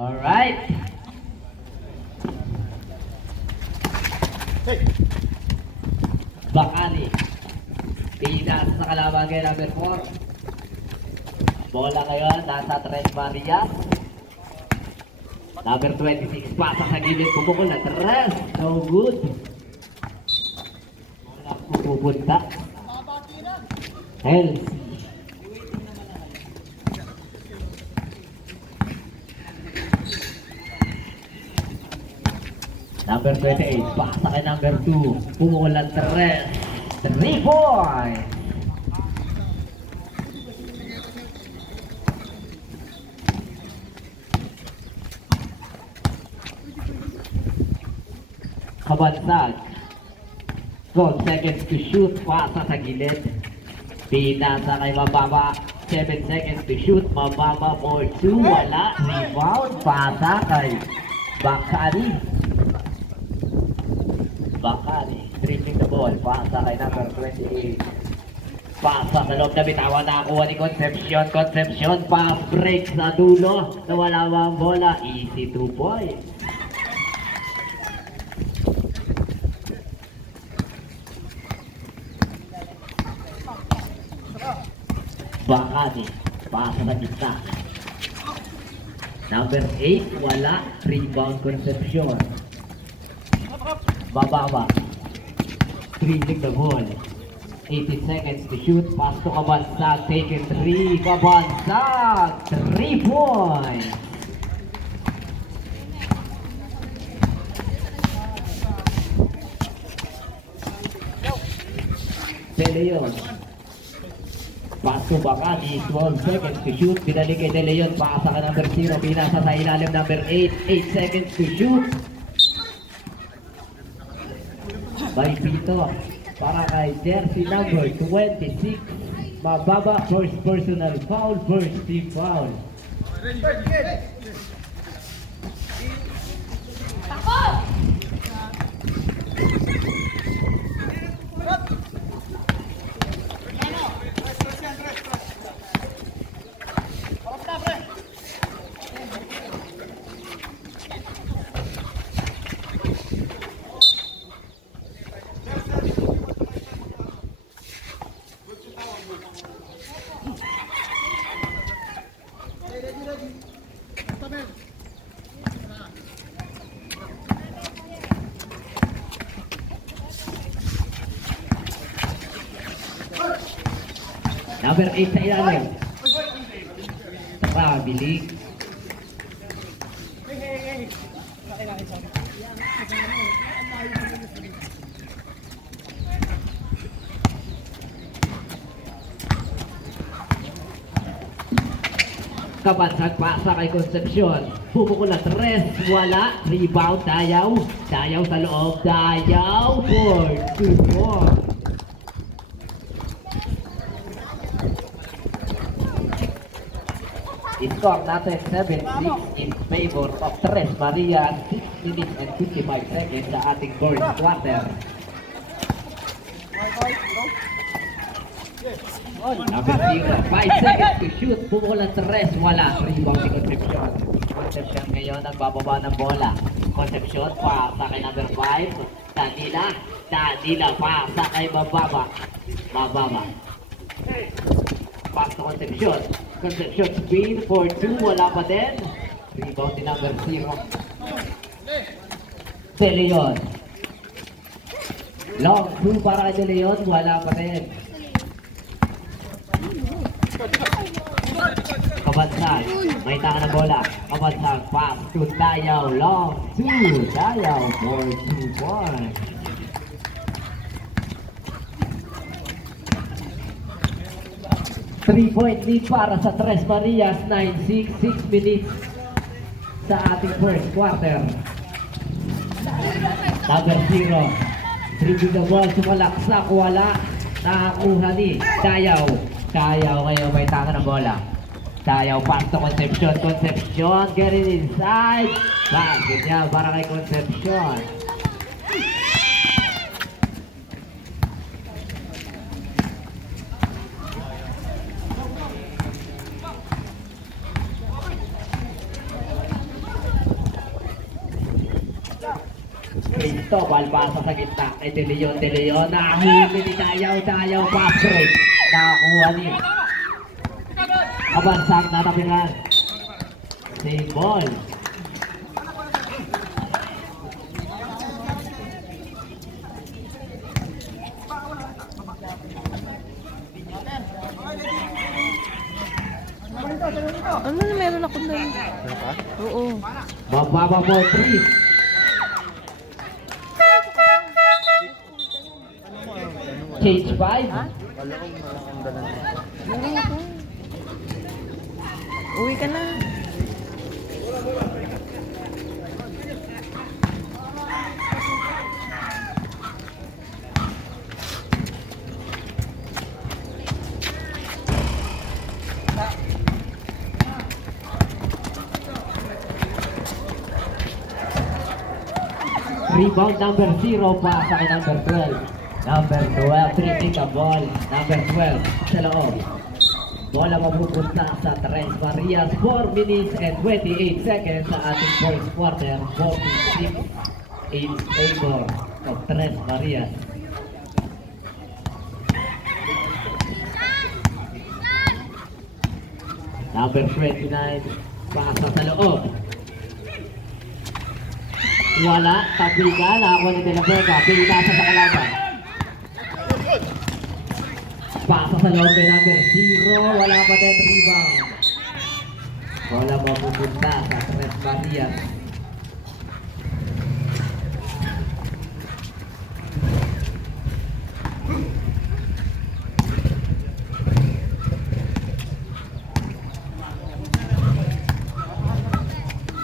Alright. Bakani. Pinas sa kalaban kay number 4. Bola ngayon, nasa Tres Marias. Number 26, pasok sa gilid, pumukol na Tres. No good. Bola pupunta. Hells. Number 28, pasok kay number 2. Pumukol na Tres. 3 points. Kabansag. 12 seconds to shoot. Pasa sa gilid. Pinasa kay mababa. 7 seconds to shoot. Mababa for 2. Wala. Rebound. Pasa kay Bakari. Bakari. Dribbling the ball. Pasa kay number 28. Pasa sa loob na bitawan. Nakakuha ni Concepcion. Concepcion. Pass break sa dulo. Nawala ang bola. Easy 2 points. Bakani, pasa sa gitna. Number 8, wala. Rebound Concepcion. Bababa. Dribbling the ball. 80 seconds to shoot. Pass to Kabansag. Taken 3. Kabansag. 3 points. De Leon. Pass to Bakani, 12 seconds to shoot. Pinalik kay De Leon, pasa ka number 0. Pinasa sa ilalim number 8. 8 seconds to shoot. By Pito. Para kay jersey number 26. Mababa, first personal foul, first team foul. Number 8 sa ilalim. Pabilig. Kabansag pasa kay Concepcion. Pumukol na 3. Wala. Rebound. Dayaw. Dayaw sa loob. Dayaw for 2 points. Score natin 7-6 in favor of Tres Marias. 6 minutes and 55 seconds sa ating first quarter. Number 0, 5 seconds to shoot. Pumula 3, wala. Rebound si Concepcion. Concepcion ngayon nagbababa ng bola. Concepcion pasa kay number 5. Danila. Danila pasa kay Mababa. Mababa. Pass to Concepcion. Concepcion spin for 2, wala pa din. Rebound ni number 0. De Leon. Long 2 para kay De Leon, wala pa din. Kabansag, may taka ng bola. Kabansag, pass to Dayaw. Long 2, Dayaw for 2 points. Three-point lead para sa Tres Marias, 9-6, 6 minutes sa ating first quarter. Number 0, dribbling the ball, sumalaksak, wala. Nakakuha ni Dayaw. Dayaw ngayon may taka ng bola. Dayaw, pass to Concepcion. Concepcion, get it inside. Bakit niya para kay Concepcion. Cristobal pasa sa gitna kay De Leon, nahuli ni Dayaw pass break, nakakuha ni Kabansag na tapiran. Save ball. Ano na meron ako doon? Oo. Mababa po 3. Change 5. Meron ako. Uwi ka na. Rebound number 0 pa sa kay number 12. Number 12, tripping the ball. Number 12, sa loob. Bola mapupunta sa Tres Marias. 4 minutes and 28 seconds sa ating first quarter. 46 in favor of Tres Marias. Number 29, pasa sa loob. Wala, tabiga, nakakuha ni De La Vega, pinitasa sa kalaban. Pasa sa loob kay number 0, wala pa din rebound. Wala mapupunta sa Tres Marias.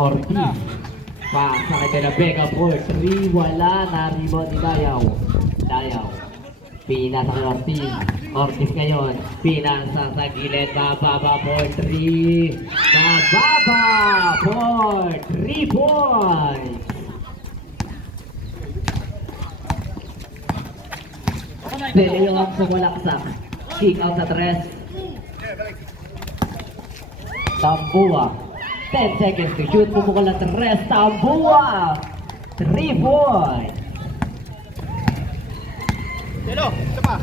Ortiz. Pasa kay De La Vega for 3, wala na rebound ni Dayaw. Pinasa kay Ortiz. Ortiz ngayon, pinasa sa gilid, bababa for 3. Bababa for 3 points. De Leon sumalaksak. Kick out sa Tres. Tambua. 10 seconds to shoot. Pumukol na Tres. Tambua. 3 points. Hello, isa pa.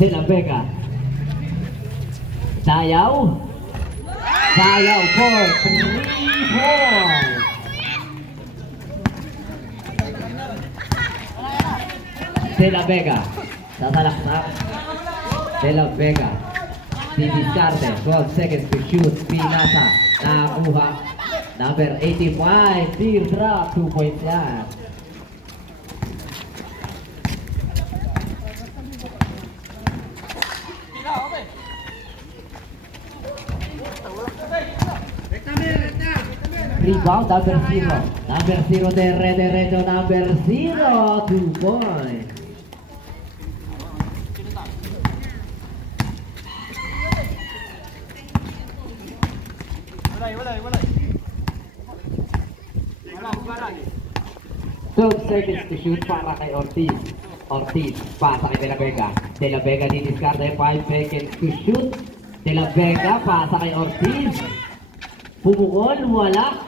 De La Vega. Dayaw for 3 points. De La Vega. Sasalaksak. De La Vega. Didiscarte. 12 seconds to shoot. Pinasa. Nakakuha. Number 85. Teardrop. 2 points yan. Rebound, number 0. Number 0, derecho, number 0. 2 points. Wala. 12 seconds to shoot para kay Ortiz. Ortiz, pasa kay De La Vega. De La Vega didiscarte, 5 seconds to shoot. De La Vega, pasa kay Ortiz. Pumukol, wala.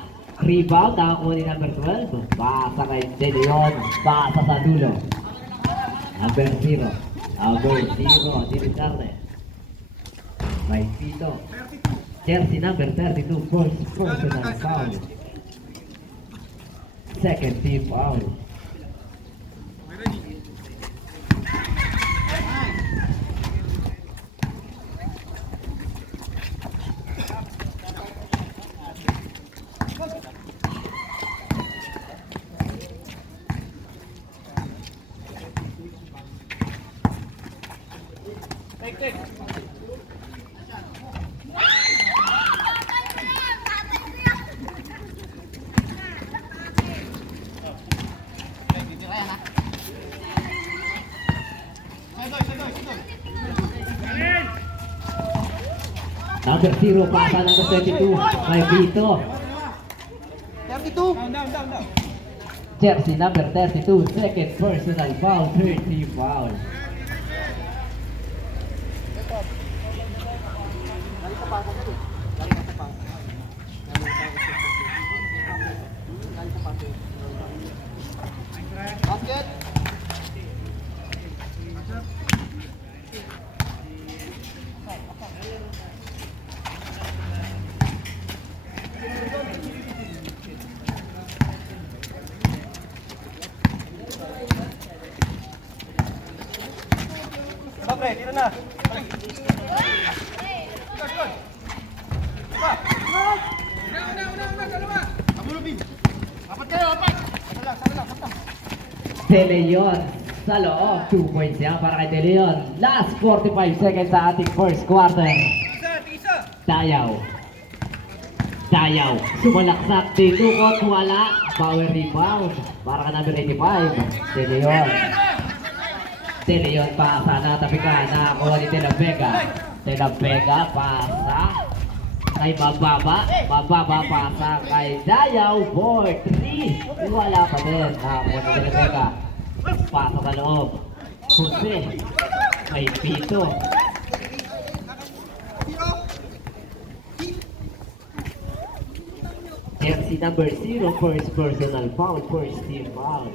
Rebound, nakakuha ni number 12. Pasa kay De Leon, pasa sa dulo. Number 0. Number 0, didiscarte. May pito. Jersey number 32, first personal foul. Second team foul. Number 0, pasa number 22. May Vito. 32. Down. Jersey number 32, second personal foul, third team foul. Pre, dito na. De Leon sa loob. 2 points yan para kay De Leon. Last 45 seconds sa ating first quarter. Dayaw. Dayaw. Sumalaksak. Titukot. Wala. Power rebound. Para ka number 85. De Leon. De Leon pasa. Natabi ka. Nakakuha ni De La Vega. De La Vega pasa. Kay Mababa. Mababa pasa kay Dayaw. Board 3. Wala pa din. Nakakuha ni De La Vega. Pasa sa loob. Jose. May pito. FC number 0, first personal foul, first team foul.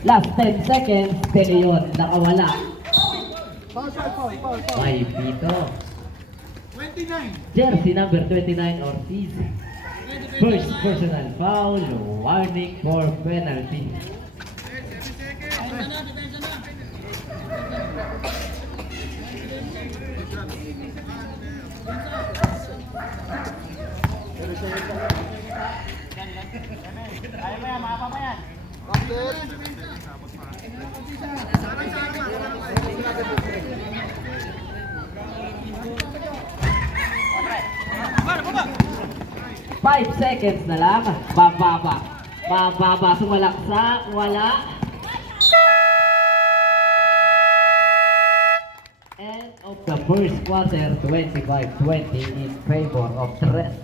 Last 10 seconds, De Leon, nakawala. May pito. 29. Jersey number 29, Ortiz. First personal foul, warning for penalty. Ayaw mo yan, makapa mo yan. 5 seconds na lang. Bababa. Bababa. Sumalaksak. Wala. End of the first quarter. 25-20 in favor of Tres.